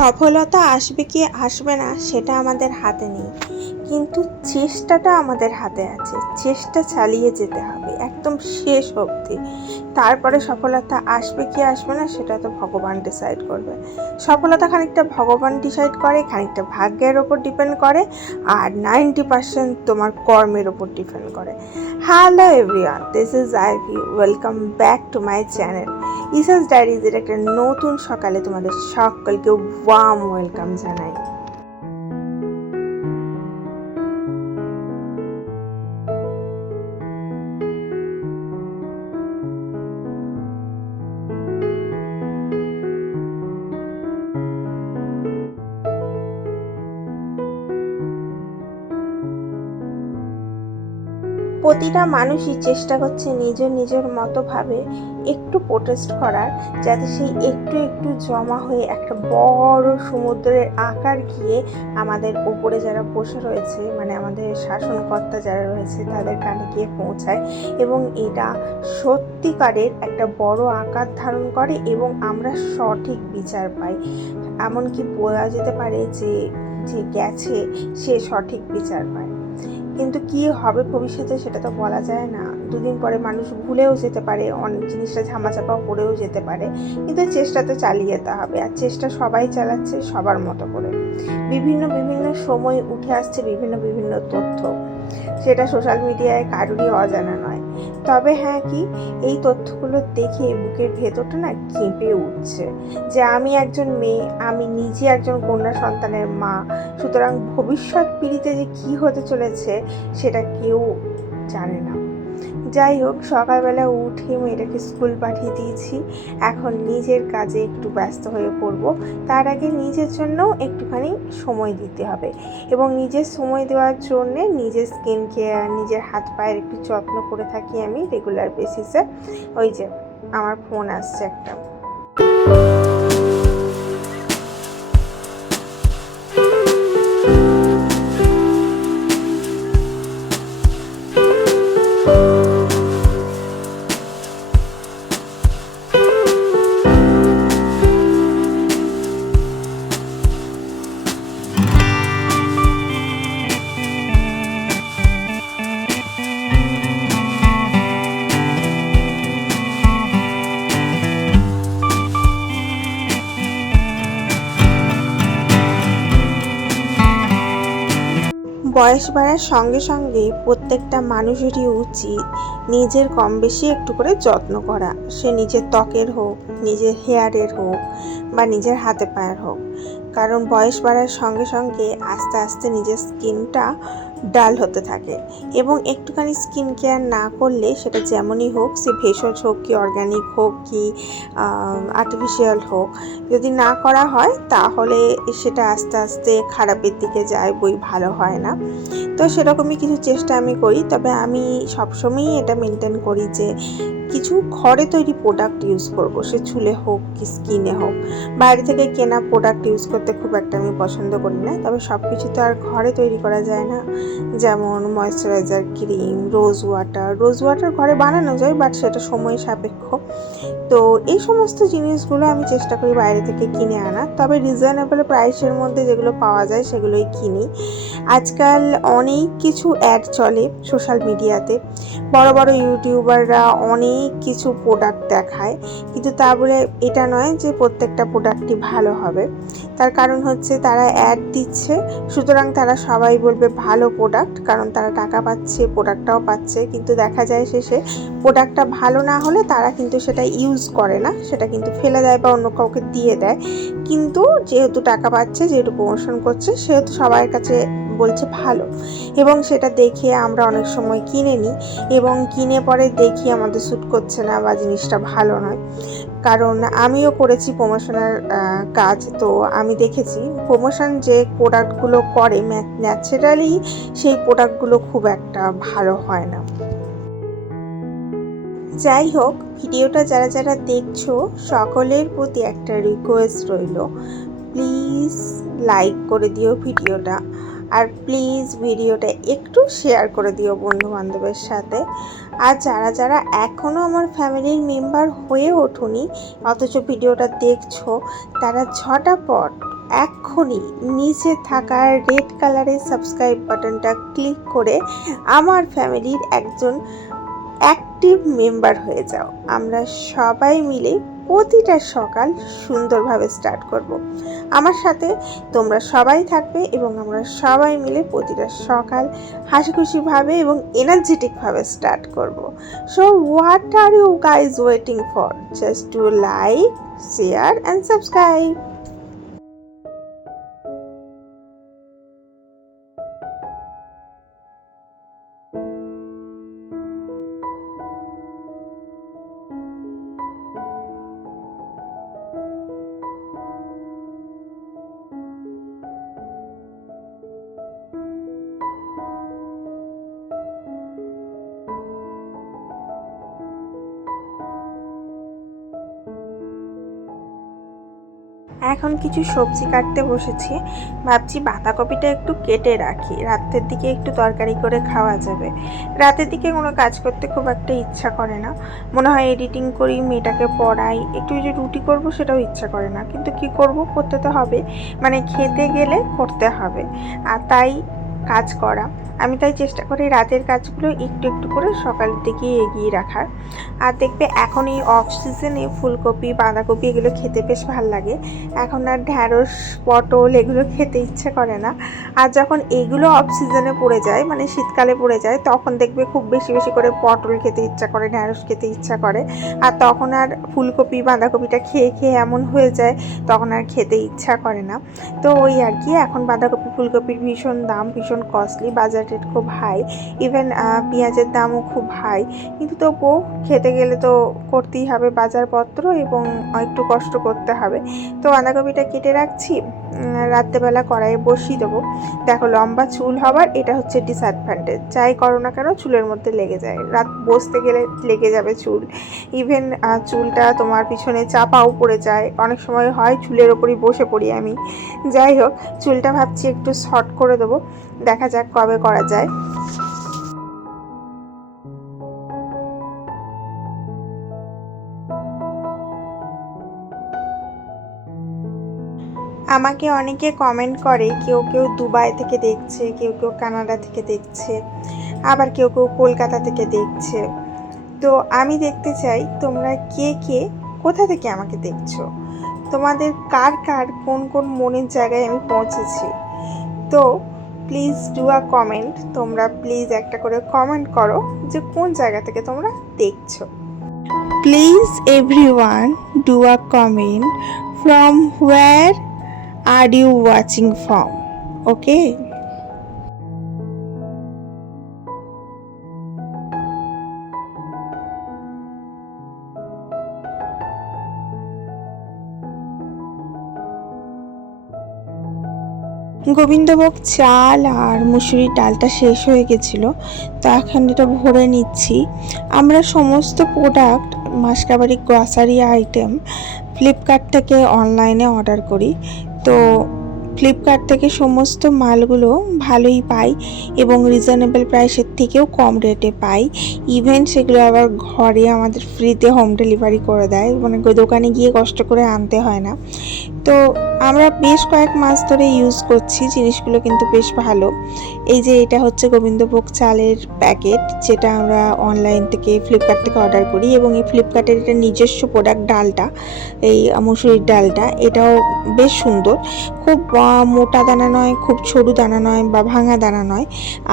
সফলতা আসবে কি আসবে না সেটা আমাদের হাতে নেই। কিন্তু চেষ্টাটা আমাদের হাতে আছে। চেষ্টা চালিয়ে যেতে হবে। একদম শেষ অবধি। তারপরে সফলতা আসবে কি আসবে না সেটা তো ভগবান ডিসাইড করবে। সফলতা খানিকটা ভগবান ডিসাইড করে, খানিকটা ভাগ্যের ওপর ডিপেন্ড করে, আর নাইনটি পার্সেন্ট তোমার কর্মের ওপর ডিপেন্ড করে। Hello everyone this is Ivy welcome back to my channel ইসাস ডায়েরিজের একটা নতুন সকালে তোমাদের সকলকে ওয়াম ওয়েলকাম জানাই। প্রতিটা মানুষই চেষ্টা করছে নিজের নিজের মতোভাবে একটু প্রোটেস্ট করার, যাতে সেই একটু একটু জমা হয়ে একটা বড় সমুদ্রের আকার গিয়ে আমাদের উপরে যারা বসে রয়েছে মানে আমাদের শাসনকর্তা যারা রয়েছে, তাদের কানে গিয়ে পৌঁছায় এবং এটা সত্যিকারের একটা বড় আকার ধারণ করে এবং আমরা সঠিক বিচার পাই। এমনকি বলা যেতে পারে যে যে গেছে, সে সঠিক বিচার পায়। কিন্তু কি হবে ভবিষ্যতে সেটা তো বলা যায় না। দুদিন পরে মানুষ ভুলেও যেতে পারে অনেক জিনিসটা ঝামাচাপা করেও যেতে পারে। কিন্তু চেষ্টা তো চালিয়ে যেতে হবে, আর চেষ্টা সবাই চালাচ্ছে সবার মতো করে। বিভিন্ন বিভিন্ন সময় উঠে আসছে বিভিন্ন বিভিন্ন তথ্য। সেটা সোশ্যাল মিডিয়ায় কারোরই অজানা নয়। তবে হ্যাঁ কি, এই তথ্যগুলো দেখে বুকের ভেতরটা না কেঁপে উঠছে যে আমি একজন মেয়ে, আমি নিজে একজন কন্যা সন্তানের মা, সুতরাং ভবিষ্যৎ পিড়িতে যে কি হতে চলেছে সেটা কেউ জানে না। যাই হোক, সকালবেলা উঠে মেয়েটাকে স্কুল পাঠিয়ে দিয়েছি। এখন নিজের কাজে একটু ব্যস্ত হয়ে পড়ব। তার আগে নিজের জন্যও একটুখানি সময় দিতে হবে এবং নিজের সময় দেওয়ার জন্যে নিজের স্কিন কেয়ার নিজের হাত পায়ের একটু যত্ন করে থাকি আমি রেগুলার বেসিসে ওই যে, আমার ফোন আসছে একটা। বয়স বাড়ার সঙ্গে সঙ্গে প্রত্যেকটা মানুষেরই উচিত নিজের কম বেশি একটু করে যত্ন করা। সে নিজের ত্বকের হোক, নিজের হেয়ারের হোক বা নিজের হাতে পায়ের হোক। কারণ বয়স বাড়ার সঙ্গে সঙ্গে আস্তে আস্তে নিজের স্কিনটা ডাল হতে থাকে এবং একটুখানি স্কিন কেয়ার না করলে সেটা যেমনই হোক, সে ভেষজ হোক কি অর্গ্যানিক হোক কি আর্টিফিশিয়াল হোক, যদি না করা হয় তাহলে সেটা আস্তে আস্তে খারাপের দিকে যায়, বই ভালো হয় না। তো সেরকমই কিছু চেষ্টা আমি করি। তবে আমি সবসময়ই এটা মেনটেন করি যে কিছু ঘরে তৈরি প্রোডাক্ট ইউজ করব। সে চুলে হোক কি স্কিনে হোক। বাইরে থেকে কেনা প্রোডাক্ট ইউজ করতে খুব একটা আমি পছন্দ করি না। তবে সব কিছু তো আর ঘরে তৈরি করা যায় না। যেমন moisturiser cream rose water rose water ঘরে বানানো যায় বাট সেটা সময় সাপেক্ষ। তো এই সমস্ত জিনিসগুলো আমি চেষ্টা করি বাইরে থেকে কিনে আনা তবে রিজনেবল প্রাইসের মধ্যে যেগুলো পাওয়া যায় সেগুলোই কিনি। আজকাল অনেক কিছু অ্যাড চলে সোশ্যাল মিডিয়াতে বড় বড় ইউটিউবাররা অনেক কিছু প্রোডাক্ট দেখায়। কিন্তু তা বলে এটা নয় যে প্রত্যেকটা প্রোডাক্টই ভালো হবে। তার কারণ হচ্ছে তারা অ্যাড দিচ্ছে, সুতরাং তারা সবাই বলবে ভালো প্রোডাক্ট কারণ তারা টাকা পাচ্ছে প্রোডাক্টটাও পাচ্ছে। কিন্তু দেখা যায় শেষে প্রোডাক্টটা ভালো না হলে তারা কিন্তু সেটা ইউজ করে না, সেটা কিন্তু ফেলে দেয় বা অন্য কাউকে দিয়ে দেয়। কিন্তু যেহেতু টাকা পাচ্ছে, যেহেতু প্রমোশন করছে, সেহেতু সবার কাছে বলছে, ভালো। এবং সেটা দেখে আমরা অনেক সময় কিনে নিই এবং কিনে পরে দেখি আমাদের শ্যুট করছে না বা জিনিসটা ভালো নয়। কারণ আমিও করেছি প্রমোশনের কাজ, তো আমি দেখেছি প্রমোশন যে প্রোডাক্টগুলো করে ন্যাচারালি সেই প্রোডাক্টগুলো খুব একটা ভালো হয় না। যাই হোক, ভিডিওটা যারা যারা দেখছ, সকলের প্রতি একটা রিকোয়েস্ট রইল। প্লিজ লাইক করে দিও ভিডিওটা। আর প্লিজ ভিডিওটা একটু শেয়ার করে দিও বন্ধু বান্ধবের সাথে। আর যারা যারা এখনও আমার ফ্যামিলির মেম্বার হয়ে ওঠুনি, অথচ ভিডিওটা দেখছ, তারা ঝটাপট এক্ষুনি নিচে থাকা রেড কালারের সাবস্ক্রাইব বাটনটা ক্লিক করে আমার ফ্যামিলির একজন অ্যাক্টিভ মেম্বার হয়ে যাও। আমরা সবাই মিলে প্রতিটা সকাল সুন্দরভাবে স্টার্ট করব। আমার সাথে তোমরা সবাই থাকবে এবং আমরা সবাই মিলে প্রতিটা সকাল হাসিখুশিভাবে এবং এনার্জেটিকভাবে স্টার্ট করব। So what are you guys waiting for just to like share and subscribe এখন কিছু সবজি কাটতে বসেছি। ভাবছি বাঁধাকপিটা একটু কেটে রাখি। রাতের দিকে একটু তরকারি করে খাওয়া যাবে। রাতের দিকে কোনো কাজ করতে খুব একটা ইচ্ছা করে না। মনে হয় এডিটিং করি, মেয়েটাকে পড়াই। একটু যে রুটি করব সেটাও ইচ্ছা করে না। কিন্তু কি করব, করতে তো হবে। মানে খেতে গেলে করতে হবে। আর তাই কাজ করা। আমি তাই চেষ্টা করি রাতের কাজগুলো একটু একটু করে সকালের দিকে এগিয়ে রাখার। আর দেখবে এখন এই অফ সিজনে ফুলকপি, বাঁধাকপি এগুলো খেতে বেশ ভালো লাগে। এখন আর ঢ্যাঁড়স, পটল এগুলো খেতে ইচ্ছে করে না। আর যখন এগুলো অফ সিজনে পড়ে যায় মানে শীতকালে পড়ে যায়, তখন দেখবে খুব বেশি বেশি করে পটল খেতে ইচ্ছা করে, ঢ্যাঁড়স খেতে ইচ্ছা করে। আর তখন আর ফুলকপি, বাঁধাকপিটা খেয়ে খেয়ে এমন হয়ে যায়, তখন আর খেতে ইচ্ছা করে না। তো ওই আর কি, এখন বাঁধাকপি, ফুলকপির ভীষণ দাম, ভীষণ কস্টলি বাজার রেট খুব হাই ইভেন পেঁয়াজের দামও খুব হাই কিন্তু তবুও খেতে গেলে তো করতেই হবে বাজারপত্র এবং একটু কষ্ট করতে হবে। তো বাঁধাকপিটা কেটে রাখছি রাত্রেবেলা কড়াইয়ে বসিয়ে দেবো। দেখো লম্বা চুল হবার, এটা হচ্ছে ডিসঅ্যাডভান্টেজ যাই করো না কেন চুলের মধ্যে লেগে যায়, রাত বসতে গেলে লেগে যাবে চুল। ইভেন চুলটা তোমার পিছনে চাপাও পড়ে যায়, অনেক সময় হয় চুলের ওপরই বসে পড়ি আমি। যাই হোক, চুলটা ভাবছি একটু শর্ট করে দেবো। দেখা যাক কবে করা যায়। আমাকে অনেকে কমেন্ট করে, কেউ কেউ দুবাই থেকে দেখছে, কেউ কেউ কানাডা থেকে দেখছে, আবার কেউ কেউ কলকাতা থেকে দেখছে। তো আমি দেখতে চাই, তোমরা কে কে, কোথা থেকে আমাকে দেখছ? তোমাদের কার কার, কোন কোন মনের জায়গায় আমি পৌঁছেছি? তো প্লিজ ডু আ কমেন্ট তোমরা প্লিজ একটা করে কমেন্ট করো যে কোন জায়গা থেকে তোমরা দেখছ। Please everyone do a comment from where are you watching from okay Gobindobhog চাল আর মুসুরির ডালটা শেষ হয়ে গেছিল, তো এখন এটা ভরে নিচ্ছি। আমরা সমস্ত প্রোডাক্ট মাসকাবাড়ি গ্রসারি আইটেম ফ্লিপকার্ট থেকে অনলাইনে অর্ডার করি। তো ফ্লিপকার্ট থেকে সমস্ত মালগুলো ভালোই পাই এবং রিজনেবল প্রাইসের থেকেও কম রেটে পাই। ইভেন সেগুলো আবার ঘরে আমাদের ফ্রিতে হোম ডেলিভারি করে দেয়। মানে দোকানে গিয়ে কষ্ট করে আনতে হয় না। তো আমরা বেশ কয়েক মাস ধরে ইউজ করছি জিনিসগুলো কিন্তু বেশ ভালো। এই যে এটা হচ্ছে গোবিন্দভোগ চালের প্যাকেট যেটা আমরা অনলাইন থেকে ফ্লিপকার্ট থেকে অর্ডার করি এবং এই ফ্লিপকার্টের এটা নিজস্ব প্রোডাক্ট ডালটা, এই মুসুরির ডালটা, এটাও বেশ সুন্দর। খুব মোটা দানা নয়, খুব সরু দানা নয় বা ভাঙা দানা নয়।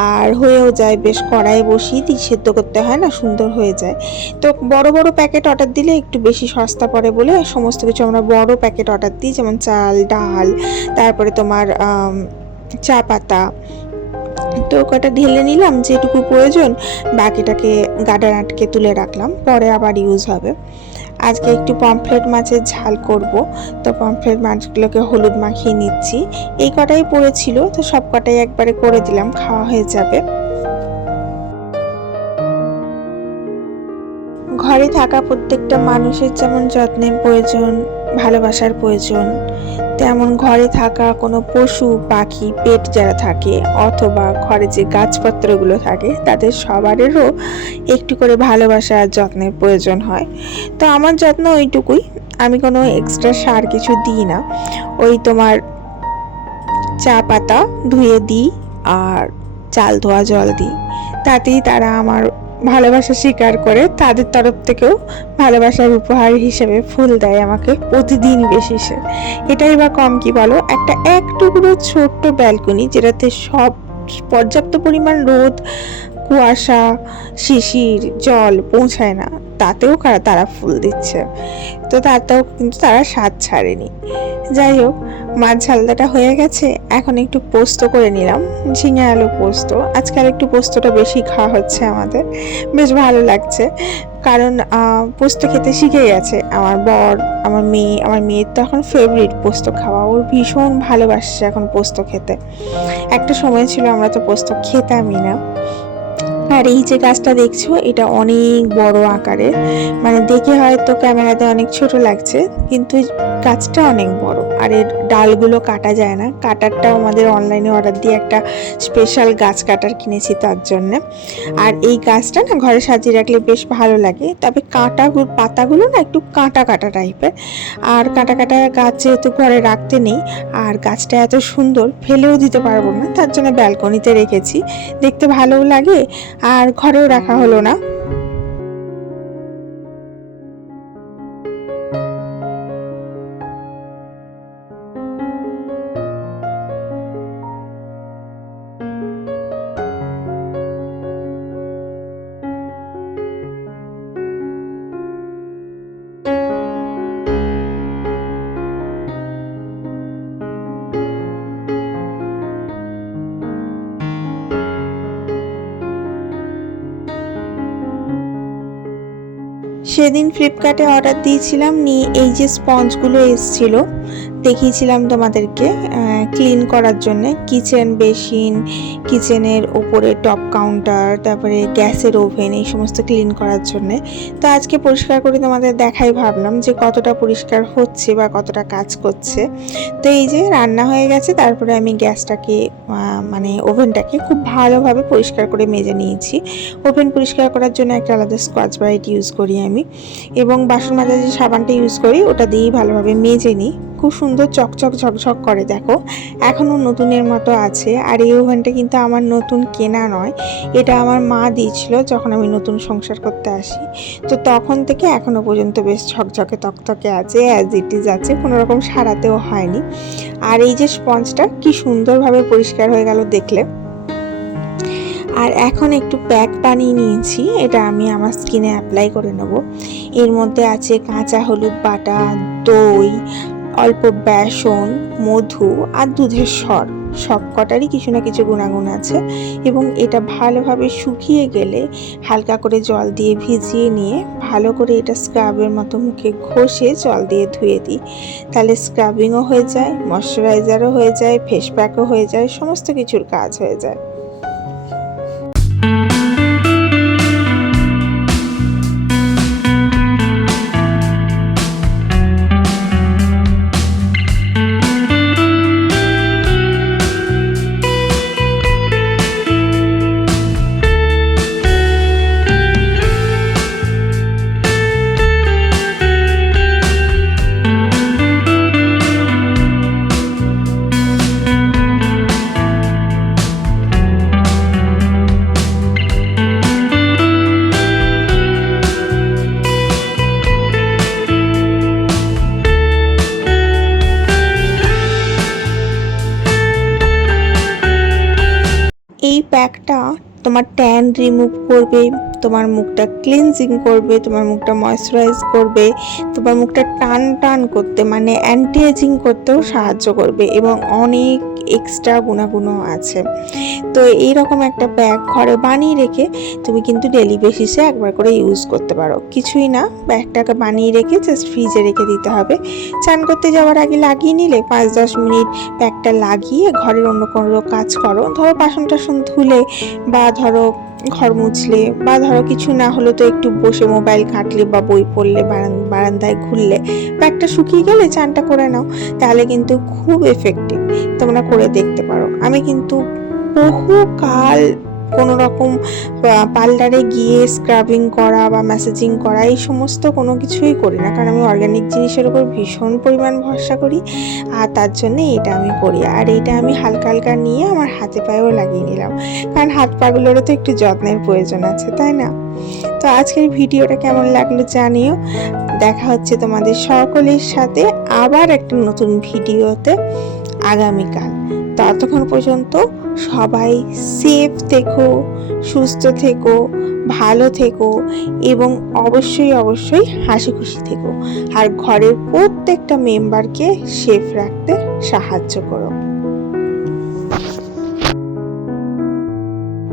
আর হয়েও যায় বেশ কড়াইয়ে বসিয়ে দিই সেদ্ধ করতে হয় না, সুন্দর হয়ে যায়। তো বড় বড় প্যাকেট অর্ডার দিলে একটু বেশি সস্তা পড়ে বলে, সমস্ত কিছু আমরা বড় প্যাকেট অর্ডার দিই, যেমন চাল, ডাল, তারপরে তোমার চা পাতা। তো কটা ঢেলে নিলাম, যেটুকু প্রয়োজন, বাকিটাকে গাডার আটকে তুলে রাখলাম, পরে আবার ইউজ হবে। আজকে একটু পমফ্লেট মাছের ঝাল করব, তো পমফ্লেট মাছগুলোকে হলুদ মাখিয়ে নিচ্ছি। এই কটাই পড়েছিল, তো সব কটাই একবারে করে দিলাম, খাওয়া হয়ে যাবে। ঘরে থাকা প্রত্যেকটা মানুষের যেমন যত্নের প্রয়োজন ভালোবাসার প্রয়োজন। তেমন ঘরে থাকা কোনো পশু, পাখি, পেট যারা থাকে, অথবা ঘরে যে গাছপত্রগুলো থাকে, তাদের সবারেরও একটু করে ভালোবাসা আর যত্নের প্রয়োজন হয়। তো আমার যত্ন ওইটুকুই। আমি কোনো এক্সট্রা সার কিছু দিই না। ওই তোমার চা পাতা ধুয়ে দিই আর চাল ধোয়া জল দিই। তাতেই তারা আমার ভালোবাসা স্বীকার করে, তাদের তরফ থেকেও ভালোবাসার উপহার হিসেবে ফুল দেয় আমাকে প্রতিদিন বেশি বেশিসে। এটাই বা কম কি বলো? একটা এক টুকরো ছোট্ট ব্যালকনি যেটাতে সব পর্যাপ্ত পরিমাণ রোদ, কুয়াশা, শিশির, জল পৌঁছায় না। তাতেও তারা ফুল দিচ্ছে। তো তাতেও কিন্তু তারা স্বাদ ছাড়েনি। যাই হোক, মাছ ঝালদাটা হয়ে গেছে। এখন একটু পোস্ত করে নিলাম। ঝিঙে আলু পোস্ত। আজকাল একটু পোস্তটা বেশি খাওয়া হচ্ছে আমাদের। বেশ ভালো লাগছে। কারণ পোস্ত খেতে শিখে গেছে আমার বর, আমার মেয়ে, আমার মেয়ের তো এখন ফেভারিট পোস্ত খাওয়া। ওর ভীষণ ভালোবাসছে এখন পোস্ত খেতে। একটা সময় ছিল আমরা তো পোস্ত খেতামই না। আর এই যে গাছটা দেখছ, এটা অনেক বড় আকারের। মানে দেখে হয়তো ক্যামেরাতে অনেক ছোট লাগছে, কিন্তু গাছটা অনেক বড়। আর এর ডালগুলো কাটা যায় না। কাটারটাও আমাদের অনলাইনে অর্ডার দিয়ে একটা স্পেশাল গাছ কাটার কিনেছি তার জন্য। আর এই গাছটা না ঘরে সাজিয়ে রাখলে বেশ ভালো লাগে। তবে কাঁটা পাতাগুলো না একটু কাঁটা কাটা টাইপের আর কাঁটা কাটা গাছ যেহেতু ঘরে রাখতে নেই, আর গাছটা এত সুন্দর ফেলেও দিতে পারব না। তার জন্য ব্যালকনিতে রেখেছি। দেখতে ভালোও লাগে, আর ঘরেও রাখা হলো না। সেদিন ফ্লিপকার্টে অর্ডার দিয়েছিলাম নিয়ে এই যে স্পঞ্জগুলো এসছিল দেখিয়েছিলাম তোমাদেরকে ক্লিন করার জন্য। কিচেন বেসিন কিচেনের ওপরে টপ কাউন্টার তারপরে গ্যাসের ওভেন এই সমস্ত ক্লিন করার জন্য। তো আজকে পরিষ্কার করে তোমাদের দেখাই ভাবলাম যে কতটা পরিষ্কার হচ্ছে বা কতটা কাজ করছে। তো এই যে রান্না হয়ে গেছে, তারপরে আমি গ্যাসটাকে মানে ওভেনটাকে খুব ভালোভাবে পরিষ্কার করে মেজে নিয়েছি। ওভেন পরিষ্কার করার জন্য একটা আলাদা স্কচ ব্রাইট ইউজ করি আমি। এবং বাসন মাজার যে সাবানটা ইউজ করি, ওটা দিয়েই ভালোভাবে মেজে নিই। খুব সুন্দর চকচক ঝকঝক করে, দেখো। এখনও নতুনের মতো আছে। আর এই ওভেনটা কিন্তু আমার নতুন কেনা নয়। এটা আমার মা দিয়েছিল যখন আমি নতুন সংসার করতে আসি। তো তখন থেকে এখনও পর্যন্ত বেশ ঝকঝকে তকতকে আছে অ্যাজ ইট ইজ আছে। কোনো রকম সারাতেও হয়নি। আর এই যে স্পঞ্জটা কি সুন্দরভাবে পরিষ্কার হয়ে গেল দেখলে। আর এখন একটু প্যাক বানিয়ে নিয়েছি। এটা আমি আমার স্কিনে অ্যাপ্লাই করে নেব। এর মধ্যে আছে কাঁচা হলুদ বাটা, দই অল্প বেসন, মধু আর দুধের স্বর সব কটারই কিছু না কিছু গুণাগুণ আছে এবং এটা ভালোভাবে শুকিয়ে গেলে হালকা করে জল দিয়ে ভিজিয়ে নিয়ে ভালো করে এটা স্ক্রাবের মতো মুখে ঘষে জল দিয়ে ধুয়ে দিই। তাহলে স্ক্রাবিংও হয়ে যায়, ময়শ্চারাইজারও হয়ে যায়, ফেস প্যাকও হয়ে যায়, সমস্ত কিছুর কাজ হয়ে যায়। তোমার ট্যান রিমুভ করবে, তোমার মুখটা ক্লিনজিং করবে, তোমার মুখটা ময়শ্চারাইজ করবে, তোমার মুখটা টান টান করতে মানে অ্যান্টি এজিং করতেও সাহায্য করবে এবং অনেক এক্সট্রা গুণাগুণও আছে। তো এই রকম একটা ব্যাগ ঘরে বানিয়ে রেখে তুমি কিন্তু ডেলি বেসিসে একবার করে ইউজ করতে পারো। কিছুই না, ব্যাগটাকে বানিয়ে রেখে জাস্ট ফ্রিজে রেখে দিতে হবে। চান করতে যাওয়ার আগে লাগিয়ে নিলে পাঁচ দশ মিনিট ব্যাগটা লাগিয়ে ঘরের অন্য কোনো কাজ করো। ধরো বাসন টাসন ধুলে বা ধরো ঘর মুছলে বা ধরো কিছু না হলো তো একটু বসে মোবাইল ঘাঁটলে বা বই পড়লে বারান্দায় ঘুরলে প্যাকটা শুকিয়ে গেলে চানটা করে নাও, তাহলে কিন্তু খুব এফেক্টিভ তোমরা করে দেখতে পারো। আমি কিন্তু বহু কাল কোনো রকম পার্লারে গিয়ে স্ক্রাবিং করা বা ম্যাসেজিং করা, এই সমস্ত কোনো কিছুই করি না। কারণ আমি অর্গ্যানিক জিনিসের উপর ভীষণ পরিমাণ ভরসা করি আর তার জন্যে এটা আমি করি। আর এটা আমি হালকা হালকা নিয়ে আমার হাতে পায়েও লাগিয়ে নিলাম। কারণ হাত পাগুলোরও তো একটু যত্নের প্রয়োজন আছে, তাই না? তো আজকের ভিডিওটা কেমন লাগল জানিও। দেখা হচ্ছে তোমাদের সকলের সাথে আবার একটা নতুন ভিডিওতে। আগামীকাল। ততক্ষণ পর্যন্ত সবাই সেফ থেকো, সুস্থ থেকো, ভালো থেকো এবং অবশ্যই অবশ্যই হাসি খুশি থেকো। আর ঘরের প্রত্যেকটা মেম্বারকে সেফ রাখতে সাহায্য করো।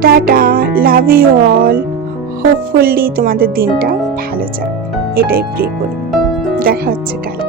Tata love you all hopefully তোমাদের দিনটা ভালো যাক। এটাই প্রে করি। দেখা হচ্ছে কাল।